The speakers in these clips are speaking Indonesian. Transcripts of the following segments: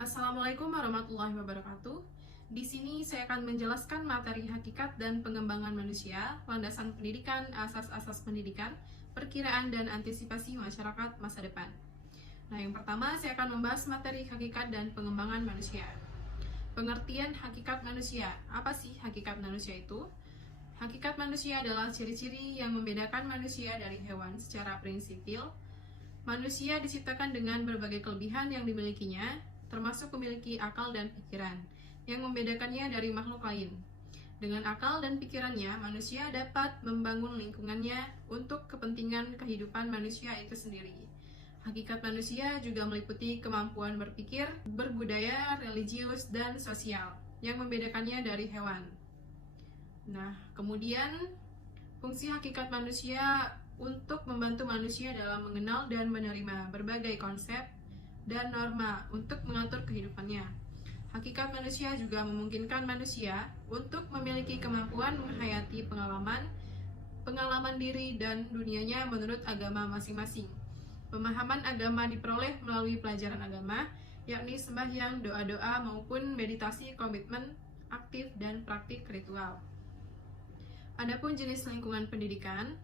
Assalamualaikum warahmatullahi wabarakatuh. Di sini saya akan menjelaskan materi hakikat dan pengembangan manusia, landasan pendidikan, asas-asas pendidikan, perkiraan dan antisipasi masyarakat masa depan. Nah, yang pertama saya akan membahas materi hakikat dan pengembangan manusia. Pengertian hakikat manusia. Apa sih hakikat manusia itu? Hakikat manusia adalah ciri-ciri yang membedakan manusia dari hewan secara prinsipil. Manusia diciptakan dengan berbagai kelebihan yang dimilikinya, termasuk memiliki akal dan pikiran, yang membedakannya dari makhluk lain. Dengan akal dan pikirannya, manusia dapat membangun lingkungannya untuk kepentingan kehidupan manusia itu sendiri. Hakikat manusia juga meliputi kemampuan berpikir, berbudaya, religius, dan sosial, yang membedakannya dari hewan. Nah, kemudian fungsi hakikat manusia untuk membantu manusia dalam mengenal dan menerima berbagai konsep dan norma untuk mengatur kehidupannya. Hakikat manusia juga memungkinkan manusia untuk memiliki kemampuan menghayati pengalaman diri dan dunianya menurut agama masing-masing. Pemahaman agama diperoleh melalui pelajaran agama, yakni sembahyang, doa-doa, maupun meditasi, komitmen, aktif, dan praktik ritual. Adapun jenis lingkungan pendidikan,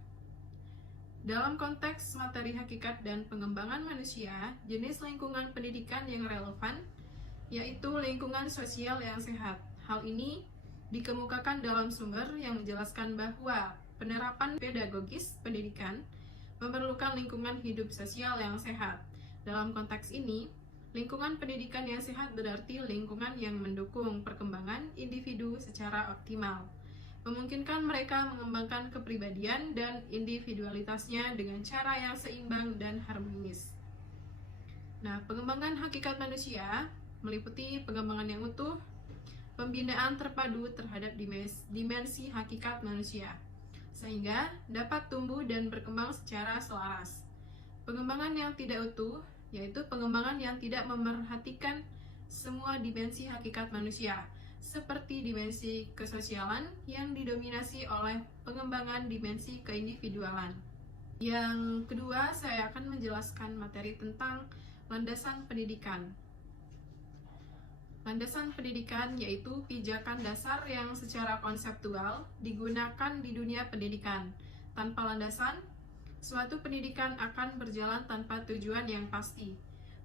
dalam konteks materi hakikat dan pengembangan manusia, jenis lingkungan pendidikan yang relevan yaitu lingkungan sosial yang sehat. Hal ini dikemukakan dalam sumber yang menjelaskan bahwa penerapan pedagogis pendidikan memerlukan lingkungan hidup sosial yang sehat. Dalam konteks ini, lingkungan pendidikan yang sehat berarti lingkungan yang mendukung perkembangan individu secara optimal, memungkinkan mereka mengembangkan kepribadian dan individualitasnya dengan cara yang seimbang dan harmonis. Nah, pengembangan hakikat manusia meliputi pengembangan yang utuh, pembinaan terpadu terhadap dimensi hakikat manusia, sehingga dapat tumbuh dan berkembang secara selaras. Pengembangan yang tidak utuh, yaitu pengembangan yang tidak memerhatikan semua dimensi hakikat manusia, seperti dimensi kesosialan yang didominasi oleh pengembangan dimensi keindividualan. Yang kedua, saya akan menjelaskan materi tentang landasan pendidikan. Landasan pendidikan yaitu pijakan dasar yang secara konseptual digunakan di dunia pendidikan. Tanpa landasan, suatu pendidikan akan berjalan tanpa tujuan yang pasti,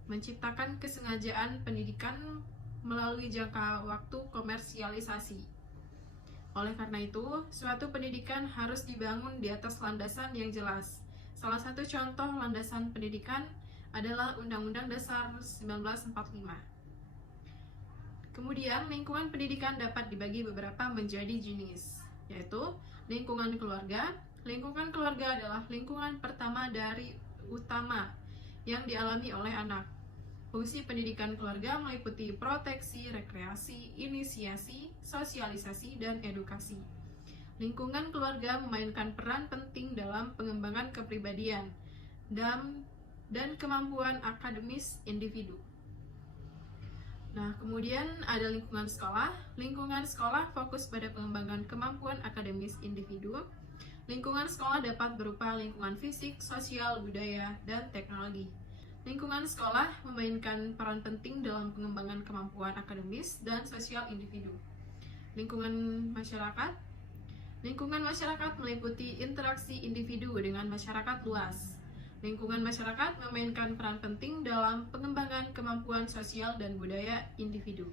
menciptakan kesengajaan pendidikan melalui jangka waktu komersialisasi. Oleh karena itu, suatu pendidikan harus dibangun di atas landasan yang jelas. Salah satu contoh landasan pendidikan adalah Undang-Undang Dasar 1945. Kemudian, lingkungan pendidikan dapat dibagi beberapa menjadi jenis, yaitu lingkungan keluarga. Lingkungan keluarga adalah lingkungan pertama dari utama yang dialami oleh anak. Fungsi pendidikan keluarga meliputi proteksi, rekreasi, inisiasi, sosialisasi, dan edukasi. Lingkungan keluarga memainkan peran penting dalam pengembangan kepribadian dan kemampuan akademis individu. Nah, kemudian ada lingkungan sekolah. Lingkungan sekolah fokus pada pengembangan kemampuan akademis individu. Lingkungan sekolah dapat berupa lingkungan fisik, sosial, budaya, dan teknologi. Lingkungan sekolah memainkan peran penting dalam pengembangan kemampuan akademis dan sosial individu. Lingkungan masyarakat. Lingkungan masyarakat meliputi interaksi individu dengan masyarakat luas. Lingkungan masyarakat memainkan peran penting dalam pengembangan kemampuan sosial dan budaya individu.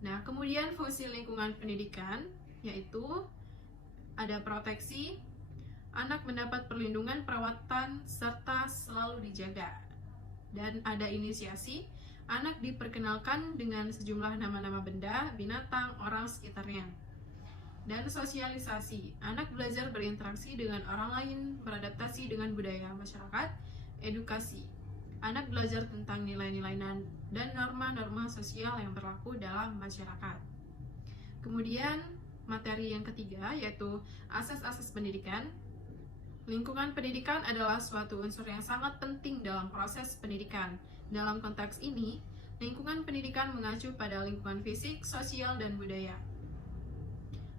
Nah, kemudian fungsi lingkungan pendidikan yaitu ada proteksi, anak mendapat perlindungan, perawatan, serta selalu dijaga. Dan ada inisiasi, anak diperkenalkan dengan sejumlah nama-nama benda, binatang, orang sekitarnya. Dan sosialisasi, anak belajar berinteraksi dengan orang lain, beradaptasi dengan budaya masyarakat. Edukasi, anak belajar tentang nilai-nilai dan norma-norma sosial yang berlaku dalam masyarakat. Kemudian, materi yang ketiga yaitu asas-asas pendidikan. Lingkungan pendidikan adalah suatu unsur yang sangat penting dalam proses pendidikan. Dalam konteks ini, lingkungan pendidikan mengacu pada lingkungan fisik, sosial, dan budaya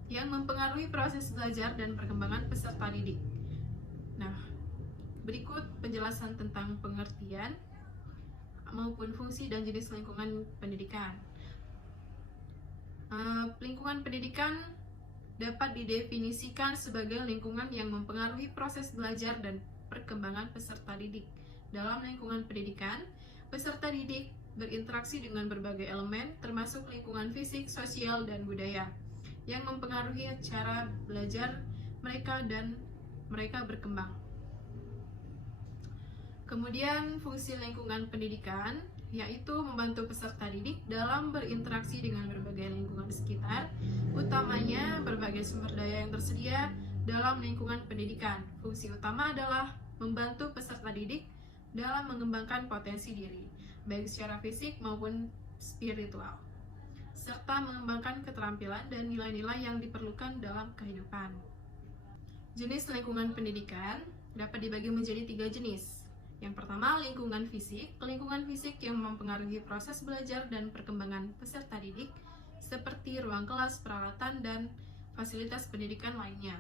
yang mempengaruhi proses belajar dan perkembangan peserta didik. Nah, berikut penjelasan tentang pengertian maupun fungsi dan jenis lingkungan pendidikan. Lingkungan pendidikan dapat didefinisikan sebagai lingkungan yang mempengaruhi proses belajar dan perkembangan peserta didik. Dalam lingkungan pendidikan, peserta didik berinteraksi dengan berbagai elemen, termasuk lingkungan fisik, sosial, dan budaya, yang mempengaruhi cara belajar mereka dan mereka berkembang. Kemudian, fungsi lingkungan pendidikan yaitu membantu peserta didik dalam berinteraksi dengan berbagai lingkungan sekitar, utamanya berbagai sumber daya yang tersedia dalam lingkungan pendidikan. Fungsi utama adalah membantu peserta didik dalam mengembangkan potensi diri, baik secara fisik maupun spiritual, serta mengembangkan keterampilan dan nilai-nilai yang diperlukan dalam kehidupan. Jenis lingkungan pendidikan dapat dibagi menjadi 3 jenis. Yang pertama, lingkungan fisik. Lingkungan fisik yang mempengaruhi proses belajar dan perkembangan peserta didik, seperti ruang kelas, peralatan, dan fasilitas pendidikan lainnya.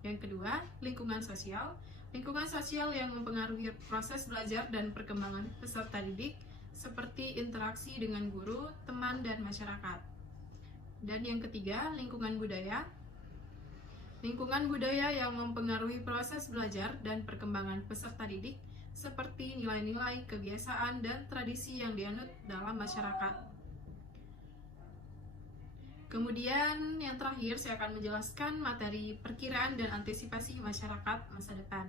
Yang kedua, lingkungan sosial. Lingkungan sosial yang mempengaruhi proses belajar dan perkembangan peserta didik, seperti interaksi dengan guru, teman, dan masyarakat. Dan yang ketiga, lingkungan budaya. Lingkungan budaya yang mempengaruhi proses belajar dan perkembangan peserta didik, seperti nilai-nilai, kebiasaan, dan tradisi yang dianut dalam masyarakat. Kemudian yang terakhir saya akan menjelaskan materi perkiraan dan antisipasi masyarakat masa depan.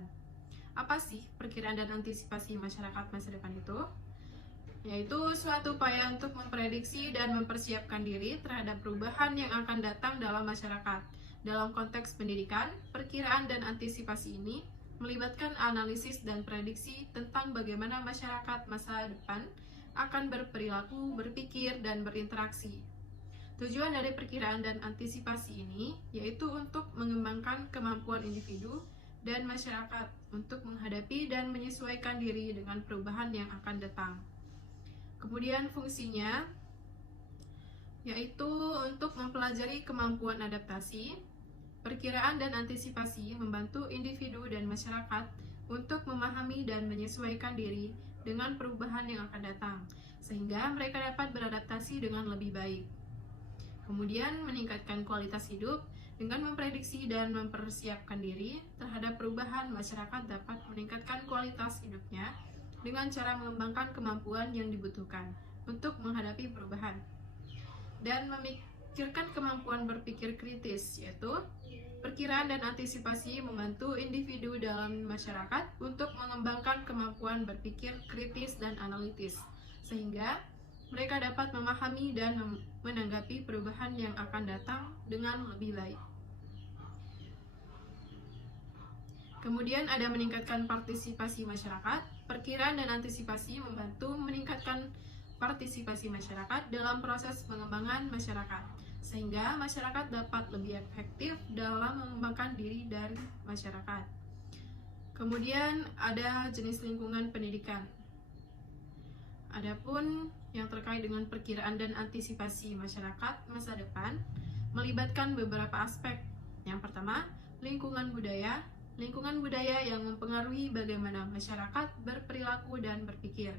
Apa sih perkiraan dan antisipasi masyarakat masa depan itu? Yaitu suatu upaya untuk memprediksi dan mempersiapkan diri terhadap perubahan yang akan datang dalam masyarakat. Dalam konteks pendidikan, perkiraan dan antisipasi ini melibatkan analisis dan prediksi tentang bagaimana masyarakat masa depan akan berperilaku, berpikir, dan berinteraksi. Tujuan dari perkiraan dan antisipasi ini yaitu untuk mengembangkan kemampuan individu dan masyarakat untuk menghadapi dan menyesuaikan diri dengan perubahan yang akan datang. Kemudian fungsinya yaitu untuk mempelajari kemampuan adaptasi. Perkiraan dan antisipasi membantu individu dan masyarakat untuk memahami dan menyesuaikan diri dengan perubahan yang akan datang, sehingga mereka dapat beradaptasi dengan lebih baik. Kemudian, meningkatkan kualitas hidup dengan memprediksi dan mempersiapkan diri terhadap perubahan. Masyarakat dapat meningkatkan kualitas hidupnya dengan cara mengembangkan kemampuan yang dibutuhkan untuk menghadapi perubahan dan memikirkan kemampuan berpikir kritis, yaitu perkiraan dan antisipasi membantu individu dalam masyarakat untuk mengembangkan kemampuan berpikir kritis dan analitis, sehingga mereka dapat memahami dan menanggapi perubahan yang akan datang dengan lebih baik. Kemudian ada meningkatkan partisipasi masyarakat. Perkiraan dan antisipasi membantu meningkatkan partisipasi masyarakat dalam proses pengembangan masyarakat, sehingga masyarakat dapat lebih efektif dalam mengembangkan diri dari masyarakat. Kemudian ada jenis lingkungan pendidikan. Adapun yang terkait dengan perkiraan dan antisipasi masyarakat masa depan melibatkan beberapa aspek. Yang pertama, lingkungan budaya. Lingkungan budaya yang mempengaruhi bagaimana masyarakat berperilaku dan berpikir.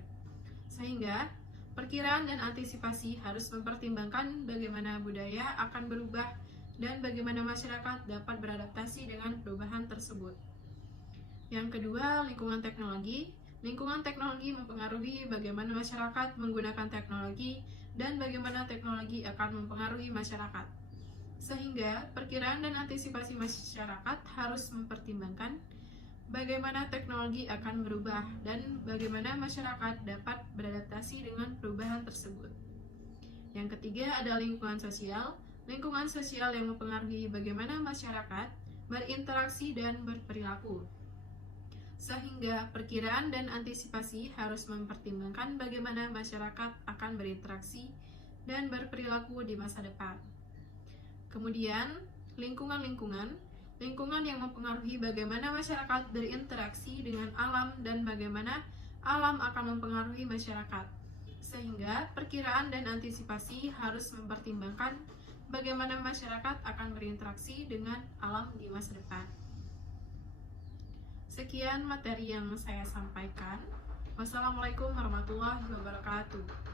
Sehingga perkiraan dan antisipasi harus mempertimbangkan bagaimana budaya akan berubah dan bagaimana masyarakat dapat beradaptasi dengan perubahan tersebut. Yang kedua, lingkungan teknologi. Lingkungan teknologi mempengaruhi bagaimana masyarakat menggunakan teknologi dan bagaimana teknologi akan mempengaruhi masyarakat. Sehingga perkiraan dan antisipasi masyarakat harus mempertimbangkan bagaimana teknologi akan berubah dan bagaimana masyarakat dapat beradaptasi dengan perubahan tersebut. Yang ketiga ada lingkungan sosial. Lingkungan sosial yang mempengaruhi bagaimana masyarakat berinteraksi dan berperilaku. Sehingga perkiraan dan antisipasi harus mempertimbangkan bagaimana masyarakat akan berinteraksi dan berperilaku di masa depan. Kemudian, lingkungan yang mempengaruhi bagaimana masyarakat berinteraksi dengan alam dan bagaimana alam akan mempengaruhi masyarakat. Sehingga perkiraan dan antisipasi harus mempertimbangkan bagaimana masyarakat akan berinteraksi dengan alam di masa depan. Sekian materi yang saya sampaikan. Wassalamualaikum warahmatullahi wabarakatuh.